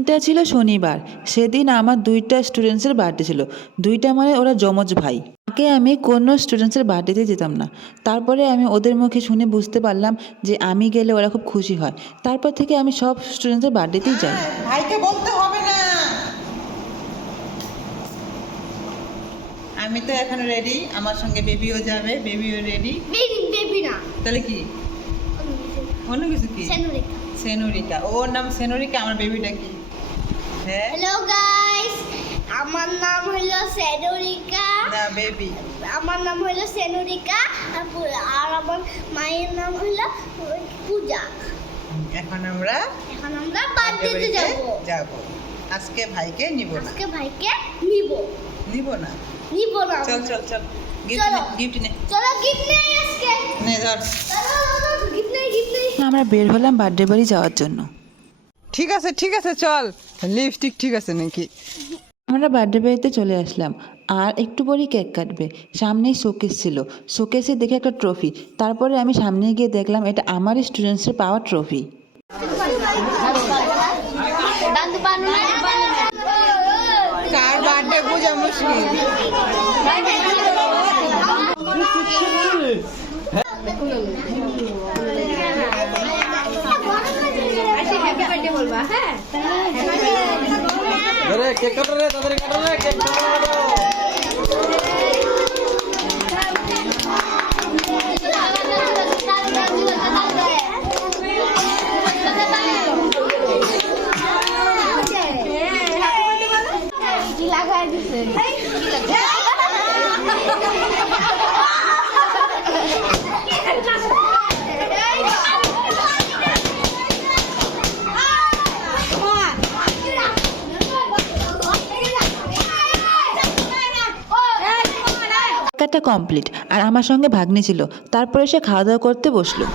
দিনটা ছিল শনিবার। সেদিন আমার দুইটা স্টুডেন্টসের বার্থডে ছিল। দুইটা মানে ওরা যমজ ভাই। আগে আমি কোনো স্টুডেন্টসের বার্থডেতে যেতাম না। তারপরে আমি ওদের মুখে শুনে বুঝতে পারলাম যে আমি গেলে ওরা খুব খুশি হয়। তারপর থেকে আমি সব স্টুডেন্টসের বার্থডেতেই যাই। ভাইকে বলতে হবে না। আমি তো এখন রেডি, আমার সঙ্গে বেবিও যাবে, বেবিও রেডি। বেবি না, তাহলে কি অন্য কিছু? কি সেনুরিকা। সেনুরিকা, ওর নাম সেনুরিকা, আমার বেবিটা কি? হ্যাঁ, হ্যালো গাইস, আমার নাম হলো সেনুরিকা। না বেবি। আমার নাম হলো সেনুরিকা আর আমার মায়ের নাম হলো পূজা। এখন আমরা বার্থডেতে যাব। আজকে ভাইকে নিব না। আজকে ভাইকে নিব না। চল চল চল, গিফট নে। চলো গিফট নেই আজকে। নে ধর। চলো গিফট নেই। আমরা বের হলাম বার্থডে বাড়ি যাওয়ার জন্য। ঠিক আছে চল। লিপস্টিক ঠিক আছে নাকি? আমরা বার্থডে বাড়িতে চলে আসলাম। আর একটু পরেই কেক কাটবে। সামনেই শোকেস ছিল। শোকেসে দেখে একটা ট্রফি। তারপরে আমি সামনে গিয়ে দেখলাম এটা আমার স্টুডেন্টসের পাওয়া ট্রফি। কার বার্থডে বোঝা মুশকিল। কেক কাটো রে, তাড়াতাড়ি কাটো রে, কেক কাটো। কেকটা কমপ্লিট। আর আমার সঙ্গে ভাগ্নি ছিল। তারপরে সে খাওয়া দাওয়া করতে বসলো।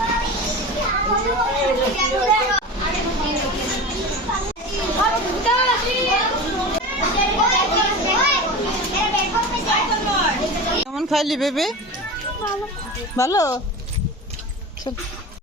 কেমন খাইলি বেবি? ভালো। চল।